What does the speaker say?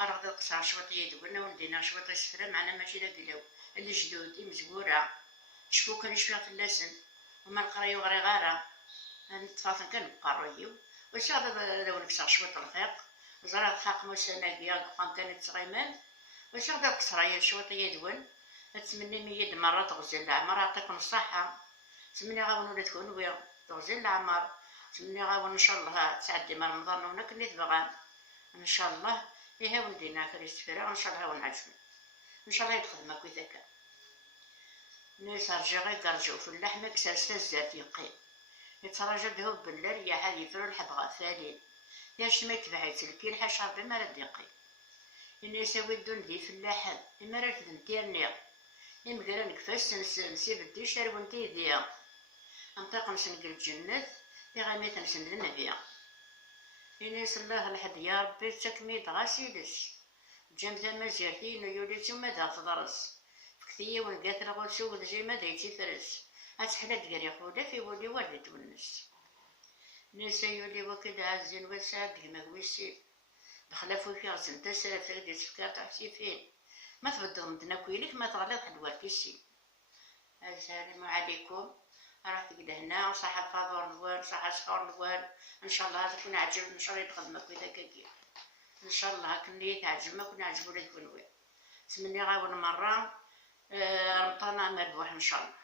غنغدا القصر شوطية دولنا ولدينا شوطي سفرة معنا ماشي لا قلاو اللي جدودي مزقورة شكون كان يشفى فلاسن وما القرايه وغري غارة نتفاصل كان بقرايو واش غادا لو نكسر شوط الفيق زرا الخاق موسى ناقيا قام كانت صغيمان واش غادا القصرية شوطية دول نتمنى 100 مرة تغزل العمر يعطيكم الصحة تمنى غاون ولا تكون ويا تغزل العمر تمنى غاون ان شاء الله تعدي مع رمضان ونا كني تبغى ان شاء الله إيه ولدينا كريست فرا ان شاء الله ونعجبو ان شاء الله يتخدم كي ذاك ناس رجعي كرجو في اللحمة كسرسة الزات يقيم يتراجع هو بالليل يا حال يفرو الحبغة فالين ياش ما يتبعيت الكين حاش ربي ما رد يقيم إن يساوي الدون دي في اللحم إما راه تنتيرنيغ إما قرا نكفاس نسيب الديش تارونتي ذيا أنطيق نسنقل الجنة يغاميت نسند النبي إنيس الله لحد يا ربي تكميد غاسيدس جمتا مزيرتي نيولي تما دا تضرس فكتيا ونقاتل غول سوق زي ما دايتي فرس أتحلى دقاري خودا في ولي ورد ونس ناس يولي وكد عزين وسعد كما كويسي بخلافو في غزن تسرى فردي تفكار تحسي فين ما تبدو مدنا كويلك ما تغلق حدوار كيسي السلام عليكم راح تقعد هنا صح فاضور نوال صح سحور نوال ان شاء الله تكون عجب ان شاء الله يتخدمك وذاك كي ان شاء الله كني تعجبك ونعجبو لك ونوال تمني غاون مرة رمضان مربوح ان شاء الله.